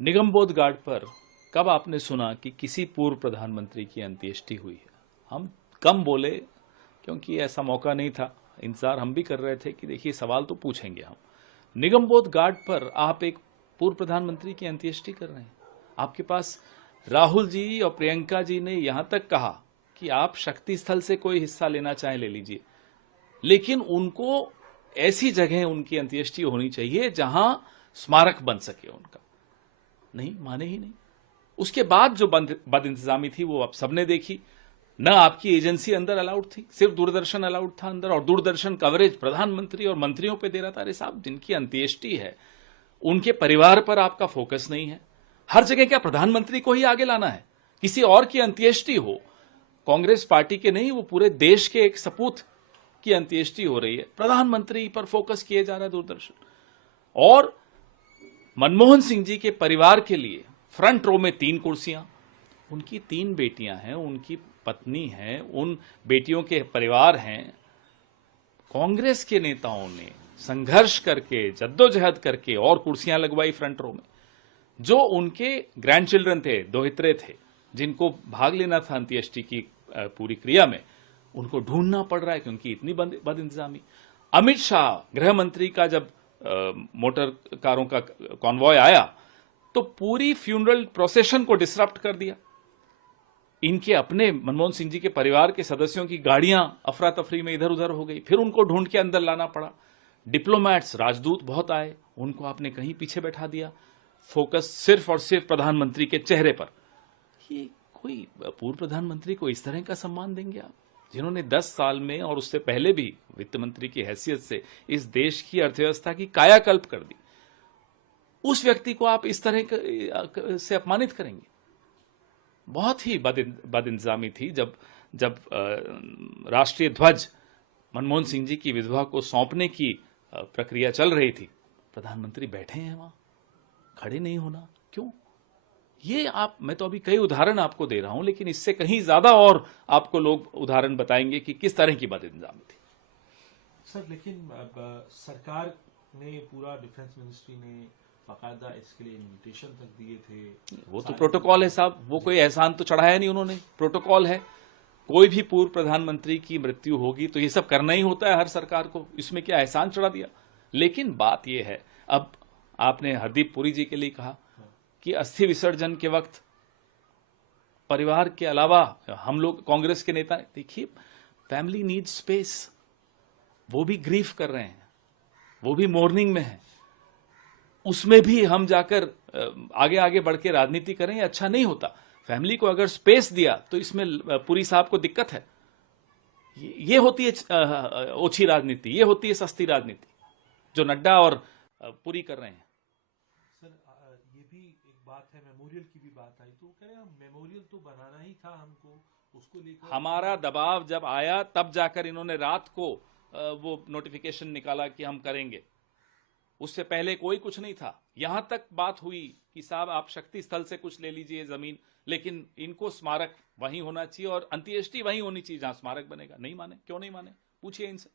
निगमबोध घाट पर कब आपने सुना कि किसी पूर्व प्रधानमंत्री की अंत्येष्टि हुई है? हम कम बोले क्योंकि ऐसा मौका नहीं था। इंतजार हम भी कर रहे थे कि देखिए सवाल तो पूछेंगे हम। निगमबोध घाट पर आप एक पूर्व प्रधानमंत्री की अंत्येष्टि कर रहे हैं। आपके पास राहुल जी और प्रियंका जी ने यहां तक कहा कि आप शक्ति स्थल से कोई हिस्सा लेना चाहें ले लीजिए, लेकिन उनको ऐसी जगह उनकी अंत्येष्टि होनी चाहिए जहां स्मारक बन सके उनका। नहीं माने ही नहीं। उसके बाद जो बदइंतजामी थी वो आप सबने देखी। न आपकी एजेंसी अंदर अलाउड थी, सिर्फ दूरदर्शन अलाउड था अंदर, और दूरदर्शन कवरेज प्रधानमंत्री और मंत्रियों पे दे रहा था। अरे साहब, जिनकी अंत्येष्टि है उनके परिवार पर आपका फोकस नहीं है। हर जगह क्या प्रधानमंत्री को ही आगे लाना है? किसी और की अंत्येष्टि हो, कांग्रेस पार्टी के नहीं, वो पूरे देश के एक सपूत की अंत्येष्टि हो रही है, प्रधानमंत्री पर फोकस किए जा रहा है दूरदर्शन। और मनमोहन सिंह जी के परिवार के लिए फ्रंट रो में 3 कुर्सियां, उनकी 3 बेटियां हैं, उनकी पत्नी है, उन बेटियों के परिवार हैं। कांग्रेस के नेताओं ने संघर्ष करके, जद्दोजहद करके और कुर्सियां लगवाई फ्रंट रो में। जो उनके ग्रैंड चिल्ड्रन थे, दोहित्रे थे, जिनको भाग लेना था अंत्येष्टि की पूरी क्रिया में, उनको ढूंढना पड़ रहा है क्योंकि इतनी बदइंतजामी। अमित शाह गृह मंत्री का जब मोटर कारों का कॉन्वॉय आया तो पूरी फ्यूनरल प्रोसेशन को डिसरप्ट कर दिया। इनके अपने मनमोहन सिंह जी के परिवार के सदस्यों की गाड़ियां अफरा तफरी में इधर उधर हो गई, फिर उनको ढूंढ के अंदर लाना पड़ा। डिप्लोमैट्स, राजदूत बहुत आए, उनको आपने कहीं पीछे बैठा दिया। फोकस सिर्फ और सिर्फ प्रधानमंत्री के चेहरे पर। ये कोई पूर्व प्रधानमंत्री को इस तरह का सम्मान देंगे आप, जिन्होंने 10 साल में और उससे पहले भी वित्त मंत्री की हैसियत से इस देश की अर्थव्यवस्था की कायाकल्प कर दी? उस व्यक्ति को आप इस तरह से अपमानित करेंगे? बहुत ही बदइंतजामी थी। जब राष्ट्रीय ध्वज मनमोहन सिंह जी की विधवा को सौंपने की प्रक्रिया चल रही थी, प्रधानमंत्री बैठे हैं वहां, खड़े नहीं होना क्यों? ये मैं तो अभी कई उदाहरण आपको दे रहा हूं, लेकिन इससे कहीं ज्यादा और आपको लोग उदाहरण बताएंगे कि किस तरह की बदइंतजामी थी। सर, लेकिन सरकार ने, पूरा डिफेंस मिनिस्ट्री ने बाकायदा इसके लिए इन्विटेशन तक दिए थे। वो तो प्रोटोकॉल है साहब, वो कोई एहसान तो चढ़ाया नहीं उन्होंने, प्रोटोकॉल है। कोई भी पूर्व प्रधानमंत्री की मृत्यु होगी तो ये सब करना ही होता है हर सरकार को, इसमें क्या एहसान चढ़ा दिया? लेकिन बात यह है, अब आपने हरदीप पुरी जी के लिए कहा कि अस्थि विसर्जन के वक्त परिवार के अलावा हम लोग कांग्रेस के नेता, देखिए फैमिली नीड्स स्पेस, वो भी ग्रीफ कर रहे हैं, वो भी मोर्निंग में है। उसमें भी हम जाकर आगे आगे बढ़ के राजनीति करें, अच्छा नहीं होता। फैमिली को अगर स्पेस दिया तो इसमें पुरी साहब को दिक्कत है। ये होती है ओछी राजनीति, ये होती है सस्ती राजनीति जो नड्डा और पुरी कर रहे हैं। सर, ये भी एक बात है, मेमोरियल की भी बात आई तो कह रहे हैं मेमोरियल तो बनाना ही था हमको, उसको लेकर हमारा दबाव जब आया तब जाकर इन्होंने रात को वो नोटिफिकेशन निकाला कि हम करेंगे। उससे पहले कोई कुछ नहीं था। यहां तक बात हुई कि साहब आप शक्ति स्थल से कुछ ले लीजिए जमीन, लेकिन इनको स्मारक वहीं होना चाहिए और अंत्येष्टि वहीं होनी चाहिए जहां स्मारक बनेगा। नहीं माने, क्यों नहीं माने? पूछिए इनसे।